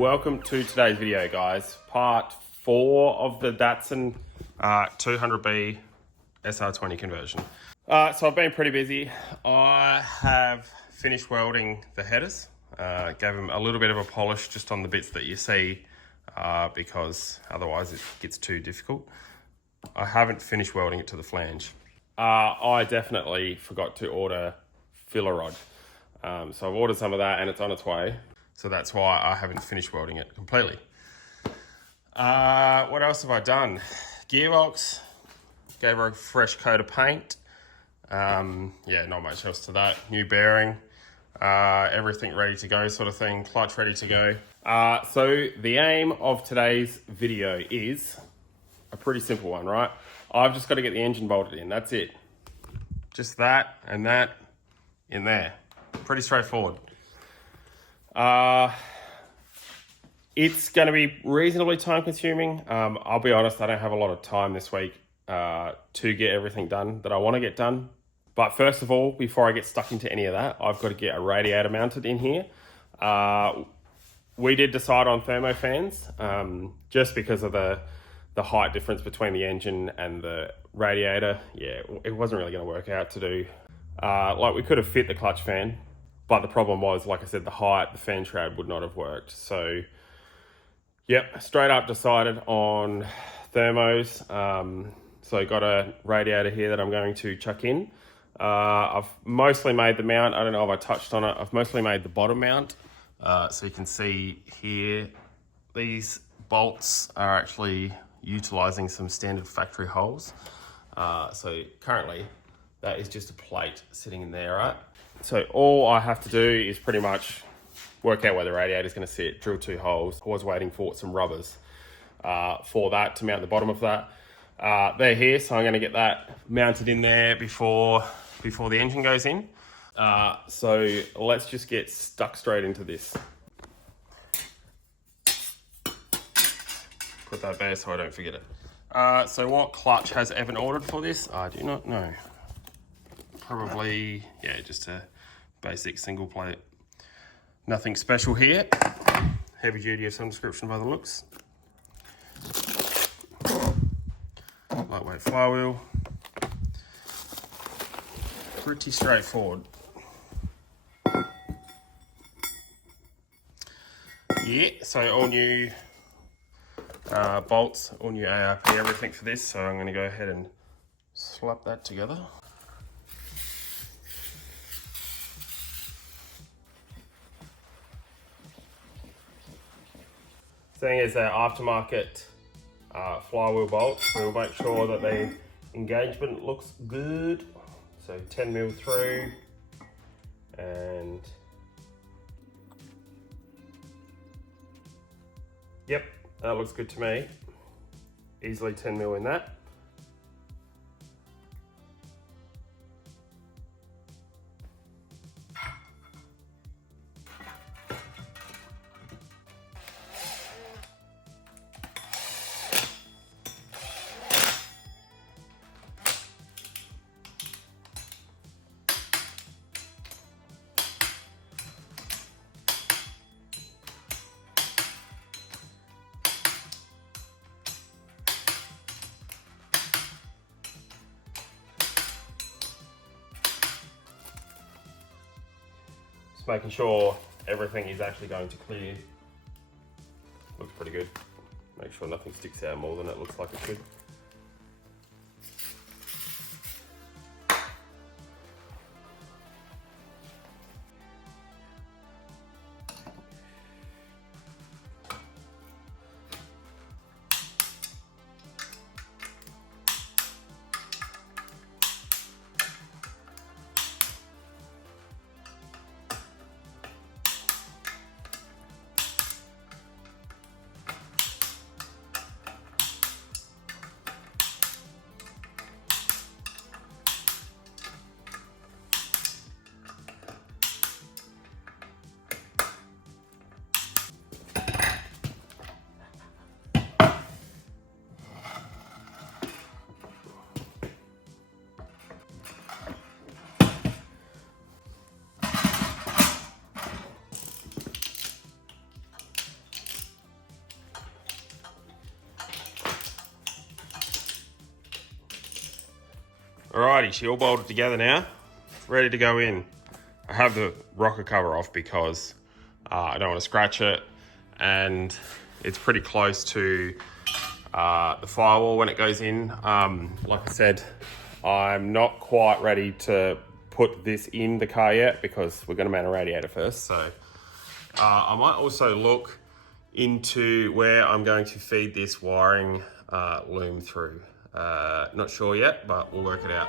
Welcome to today's video, guys. Part 4 of the Datsun 200B SR20 conversion. So I've been pretty busy. I have finished welding the headers. Gave them a little bit of a polish just on the bits that you see because otherwise it gets too difficult. I haven't finished welding it to the flange. I definitely forgot to order filler rod. So I've ordered some of that and it's on its way. So that's why I haven't finished welding it completely. What else have I done? Gearbox, gave her a fresh coat of paint. Yeah, not much else to that. New bearing, everything ready to go sort of thing, clutch ready to go. So the aim of today's video is a pretty simple one, right? I've just got to get the engine bolted in, that's it. Just that and that in there. Pretty straightforward. It's going to be reasonably time consuming. I'll be honest, I don't have a lot of time this week to get everything done that I want to get done. But first of all, before I get stuck into any of that, I've got to get a radiator mounted in here. We did decide on thermo fans just because of the height difference between the engine and the radiator. Yeah, it wasn't really going to work out to do. Like we could have fit the clutch fan, but the problem was, like I said, the height, the fan shroud would not have worked. So, yep, straight up decided on thermos. So got a radiator here that I'm going to chuck in. I've mostly made the mount. I don't know if I touched on it. I've mostly made the bottom mount. So you can see here, these bolts are actually utilizing some standard factory holes. So currently that is just a plate sitting in there, right? So all I have to do is pretty much work out where the radiator is going to sit, drill 2 holes. I was waiting for some rubbers for that to mount the bottom of that. They're here, so I'm going to get that mounted in there before the engine goes in. So let's just get stuck straight into this. Put that there so I don't forget it. So what clutch has Evan ordered for this? I do not know. Probably, yeah, just a basic single plate. Nothing special here. Heavy duty of some description by the looks. Lightweight flywheel. Pretty straightforward. Yeah, so all new bolts, all new ARP, everything for this. So I'm going to go ahead and slap that together. Seeing as they're aftermarket flywheel bolts, we'll make sure that the engagement looks good. So 10mm through, and yep, that looks good to me. Easily 10mm in that. Just making sure everything is actually going to clear. Looks pretty good. Make sure nothing sticks out more than it looks like it should. Alrighty, she all bolted together now, ready to go in. I have the rocker cover off because I don't want to scratch it, and it's pretty close to the firewall when it goes in. Like I said, I'm not quite ready to put this in the car yet because we're going to mount a radiator first. So I might also look into where I'm going to feed this wiring loom through. Not sure yet, but we'll work it out.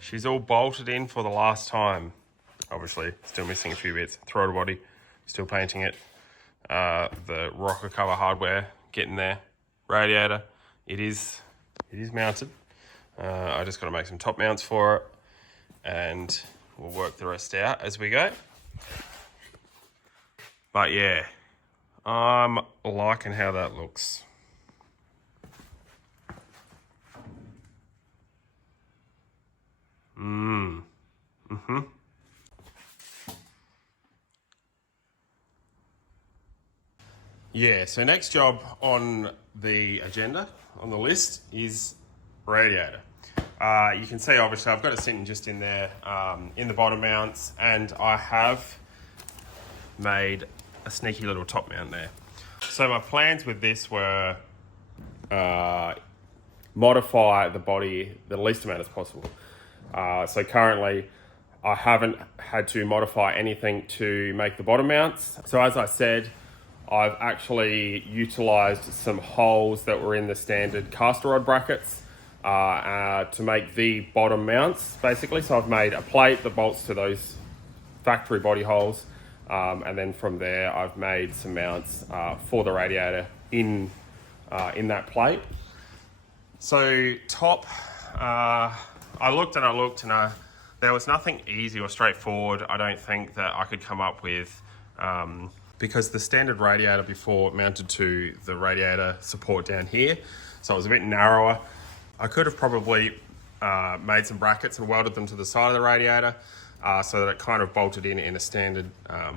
She's all bolted in for the last time. Obviously, still missing a few bits. Throttle body, still painting it. The rocker cover hardware, getting there. Radiator, it is mounted. I just got to make some top mounts for it, and we'll work the rest out as we go. But yeah, I'm liking how that looks. Yeah, so next job on the agenda, on the list, is radiator. You can see, obviously, I've got it sitting just in there, in the bottom mounts, and I have made a sneaky little top mount there. So my plans with this were modify the body the least amount as possible. So currently, I haven't had to modify anything to make the bottom mounts. So as I said, I've actually utilized some holes that were in the standard caster rod brackets to make the bottom mounts, basically. So I've made a plate that bolts to those factory body holes. And then from there, I've made some mounts for the radiator in that plate. So top, I looked and there was nothing easy or straightforward, I don't think, that I could come up with, because the standard radiator before mounted to the radiator support down here, so it was a bit narrower. I could have probably made some brackets and welded them to the side of the radiator so that it kind of bolted in a standard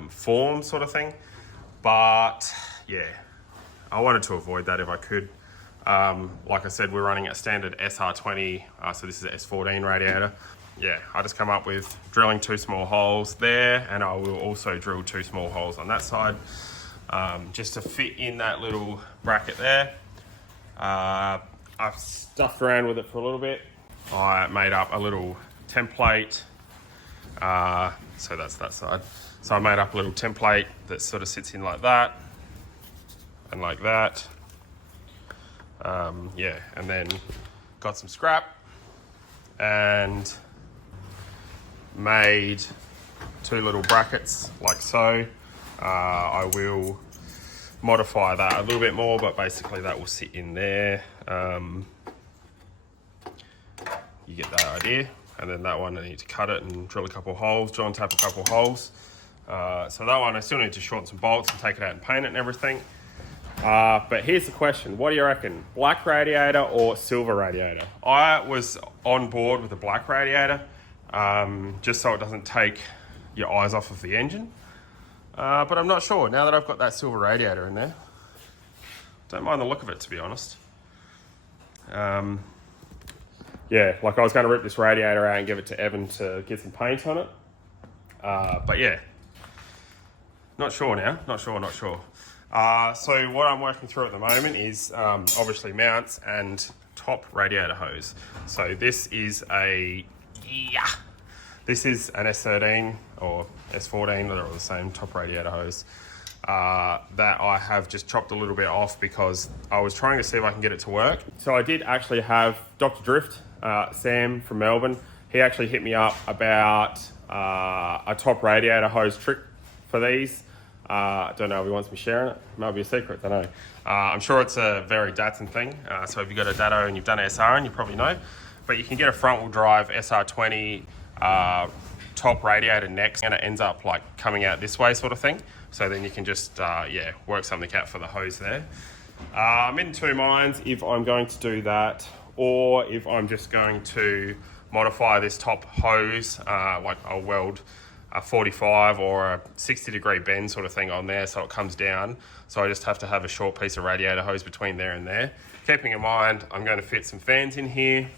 form sort of thing. But yeah, I wanted to avoid that if I could. Like I said, we're running a standard SR20, so this is an S14 radiator. Yeah, I just come up with drilling 2 small holes there, and I will also drill 2 small holes on that side, just to fit in that little bracket there. I've stuffed around with it for a little bit. I made up a little template, so that's that side. So I made up a little template that sort of sits in like that, and like that. Yeah, and then got some scrap and made 2 little brackets like so. I will modify that a little bit more, but basically that will sit in there. You get that idea. And then that one I need to cut it and drill a couple of holes, drill and tap a couple of holes. So that one I still need to shorten some bolts and take it out and paint it and everything. But here's the question, what do you reckon? Black radiator or silver radiator? I was on board with the black radiator, just so it doesn't take your eyes off of the engine. But I'm not sure, now that I've got that silver radiator in there. Don't mind the look of it, to be honest. Yeah, like I was going to rip this radiator out and give it to Evan to get some paint on it. But yeah, not sure now, not sure. So what I'm working through at the moment is obviously mounts and top radiator hose. So this is a This is an S13 or S14, they're all the same top radiator hose, that I have just chopped a little bit off because I was trying to see if I can get it to work. So I did actually have Dr. Drift, Sam from Melbourne, he actually hit me up about a top radiator hose trick for these. I don't know if he wants me sharing it. Might be a secret, I don't know. I'm sure it's a very Datsun thing. So if you've got a Datto and you've done SR, and you probably know. But you can get a front wheel drive SR20 top radiator next, and it ends up like coming out this way sort of thing. So then you can just, yeah, work something out for the hose there. I'm in two minds if I'm going to do that or if I'm just going to modify this top hose, like I'll weld a 45 or a 60-degree bend sort of thing on there so it comes down. So I just have to have a short piece of radiator hose between there and there. Keeping in mind, I'm going to fit some fans in here.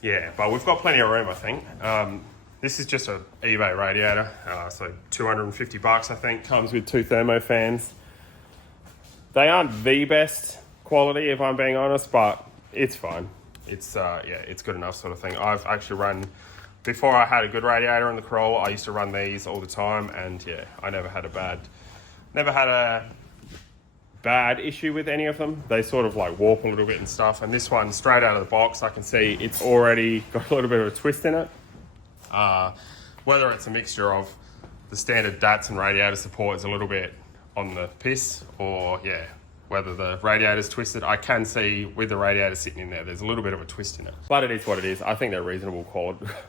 Yeah, but we've got plenty of room, I think. This is just an eBay radiator, so 250 bucks, I think. Comes with 2 thermo fans. They aren't the best quality, if I'm being honest, but it's fine. It's yeah, it's good enough sort of thing. I've actually run, before I had a good radiator in the Corolla, I used to run these all the time, and yeah, I never had a bad issue with any of them. They sort of like warp a little bit and stuff, and this one straight out of the box, I can see it's already got a little bit of a twist in it. Whether it's a mixture of the standard Datsun radiator support is a little bit on the piss, or yeah, whether the radiator's twisted, I can see with the radiator sitting in there, there's a little bit of a twist in it. But it is what it is. I think they're reasonable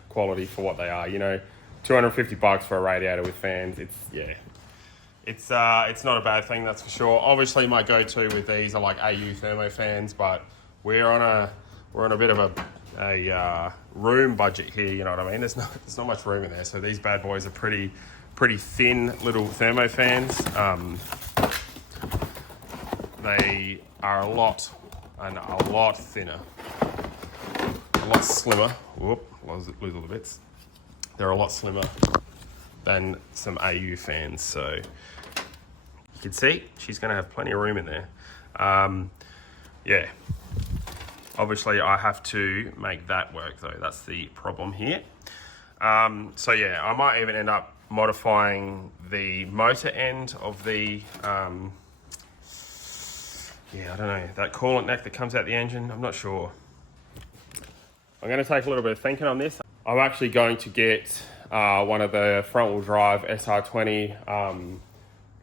quality for what they are. You know, 250 bucks for a radiator with fans, it's, yeah. It's not a bad thing, that's for sure. Obviously, my go-to with these are like AU thermo fans, but we're on a bit of a room budget here. You know what I mean? There's not much room in there, so these bad boys are pretty thin little thermo fans. They are a lot thinner, a lot slimmer. Whoop, lose all the bits. They're a lot slimmer than some AU fans, so you can see she's going to have plenty of room in there. Yeah, obviously I have to make that work though. That's the problem here. So yeah, I might even end up modifying the motor end of the yeah, I don't know, that coolant neck that comes out the engine. I'm not sure. I'm going to take a little bit of thinking on this. I'm actually going to get one of the front wheel drive SR20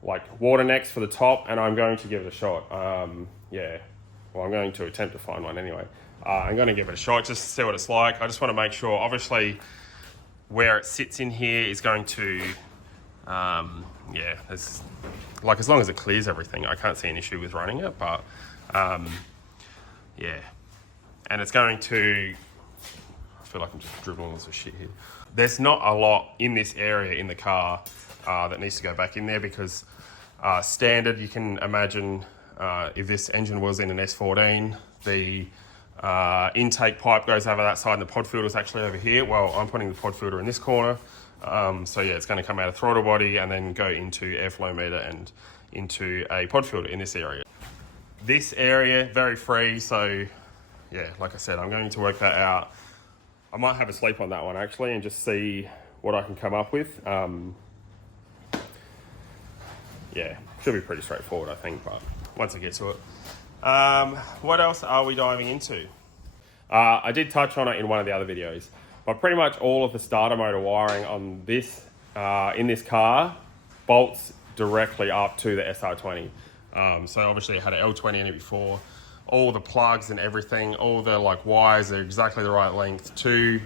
like water necks for the top, and I'm going to give it a shot. Yeah, well, I'm going to attempt to find one anyway. I'm going to give it a shot just to see what it's like. I just want to make sure, obviously, where it sits in here is going to, yeah, it's like as long as it clears everything, I can't see an issue with running it, but yeah, and it's going to, I feel like I'm just dribbling lots of shit here. There's not a lot in this area in the car that needs to go back in there because standard, you can imagine if this engine was in an S14, the intake pipe goes over that side and the pod filter is actually over here. Well, I'm putting the pod filter in this corner. So yeah, it's going to come out of throttle body and then go into airflow meter and into a pod filter in this area. This area, very free, so yeah, like I said, I'm going to work that out. I might have a sleep on that one actually and just see what I can come up with. Yeah, should be pretty straightforward I think, but once I get to it. What else are we diving into? I did touch on it in one of the other videos, but pretty much all of the starter motor wiring on this, in this car, bolts directly up to the SR20. So obviously it had an L20 in it before. All the plugs and everything, all the like wires are exactly the right length to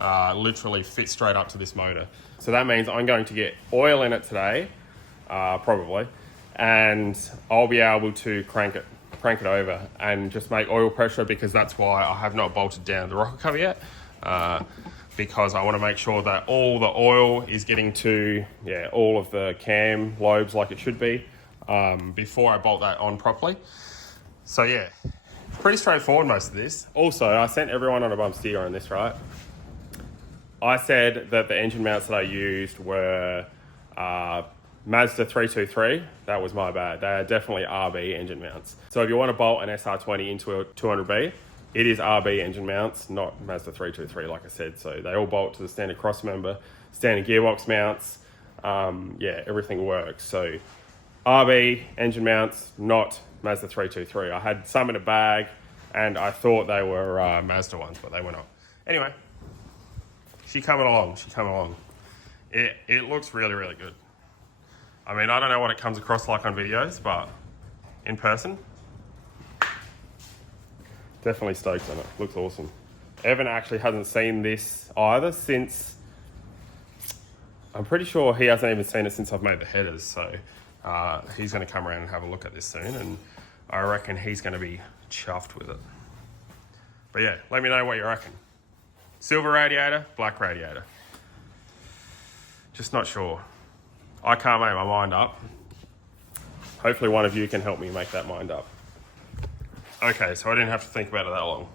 literally fit straight up to this motor. So that means I'm going to get oil in it today, probably, and I'll be able to crank it over and just make oil pressure, because that's why I have not bolted down the rocker cover yet, because I want to make sure that all the oil is getting to all of the cam lobes like it should be before I bolt that on properly. So yeah, pretty straightforward most of this. Also, I sent everyone on a bump steer on this, right? I said that the engine mounts that I used were MAZDA 323, that was my bad. They are definitely RB engine mounts. So if you want to bolt an SR20 into a 200B, it is RB engine mounts, not Mazda 323, like I said. So they all bolt to the standard cross member, standard gearbox mounts. Yeah, everything works. So RB engine mounts, not Mazda 323. I had some in a bag, and I thought they were Mazda ones, but they were not. Anyway, she's coming along. It looks really, really good. I mean, I don't know what it comes across like on videos, but in person, definitely stoked on it. Looks awesome. Evan actually hasn't seen this either since, I'm pretty sure he hasn't even seen it since I've made the headers. So he's going to come around and have a look at this soon, and I reckon he's going to be chuffed with it. But yeah, let me know what you reckon. Silver radiator, black radiator. Just not sure. I can't make my mind up. Hopefully one of you can help me make that mind up. Okay, so I didn't have to think about it that long.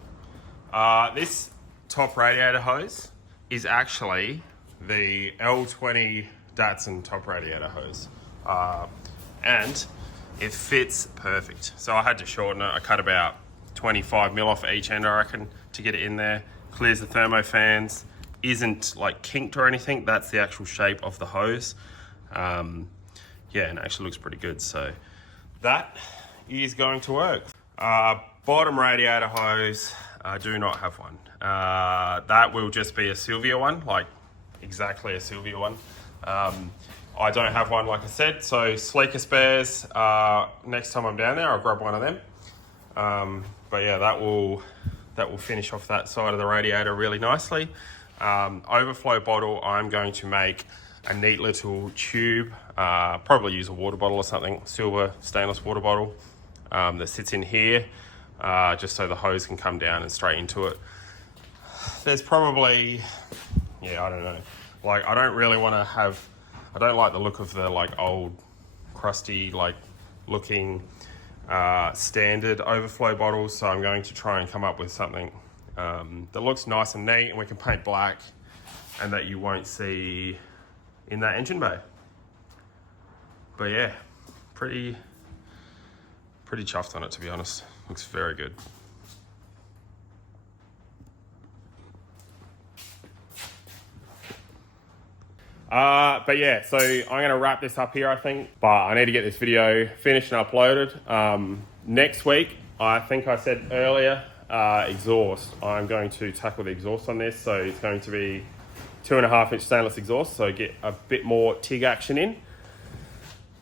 This top radiator hose is actually the L20 Datsun top radiator hose. And it fits perfect. So I had to shorten it. I cut about 25 mil off each end, I reckon, to get it in there. Clears the thermo fans. Isn't like kinked or anything. That's the actual shape of the hose. Yeah, and it actually looks pretty good. So that is going to work. Bottom radiator hose, I do not have one. That will just be a Sylvia one, like exactly a Sylvia one. I don't have one, like I said, so sleeker spares. Next time I'm down there, I'll grab one of them. But yeah, that will finish off that side of the radiator really nicely. Overflow bottle, I'm going to make a neat little tube, probably use a water bottle or something, silver stainless water bottle that sits in here, just so the hose can come down and straight into it. There's probably, yeah, I don't know, like I don't really want to have, I don't like the look of the like old crusty like looking standard overflow bottles, so I'm going to try and come up with something that looks nice and neat and we can paint black and that you won't see in that engine bay. But yeah, pretty chuffed on it, to be honest. Looks very good. But yeah, so I'm gonna wrap this up here, I think, but I need to get this video finished and uploaded. Next week, I think I said earlier, exhaust. I'm going to tackle the exhaust on this, so it's going to be 2.5 inch stainless exhaust, so get a bit more TIG action in.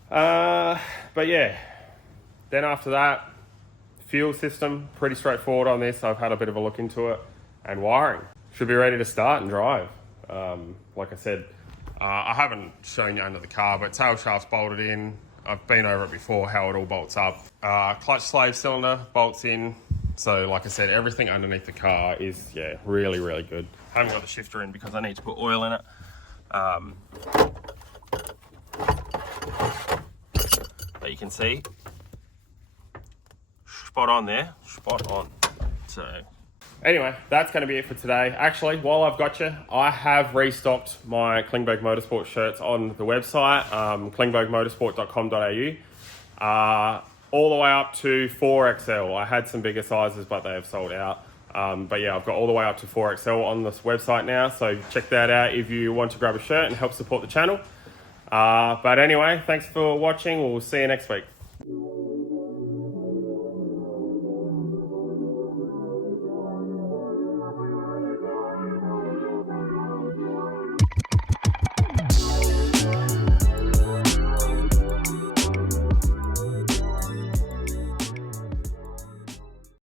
But yeah, then after that, fuel system, pretty straightforward on this. I've had a bit of a look into it, and wiring. Should be ready to start and drive. Like I said, I haven't shown you under the car, but tail shaft's bolted in. I've been over it before, how it all bolts up. Clutch slave cylinder bolts in. So like I said, everything underneath the car is, yeah, really, really good. I haven't got the shifter in because I need to put oil in it. But you can see, spot on there, spot on. So anyway, that's going to be it for today. Actually, while I've got you, I have restocked my Klingberg Motorsport shirts on the website, klingbergmotorsport.com.au. All the way up to 4XL. I had some bigger sizes, but they have sold out. But yeah, I've got all the way up to 4XL on this website now, so check that out if you want to grab a shirt and help support the channel. But anyway, thanks for watching. We'll see you next week.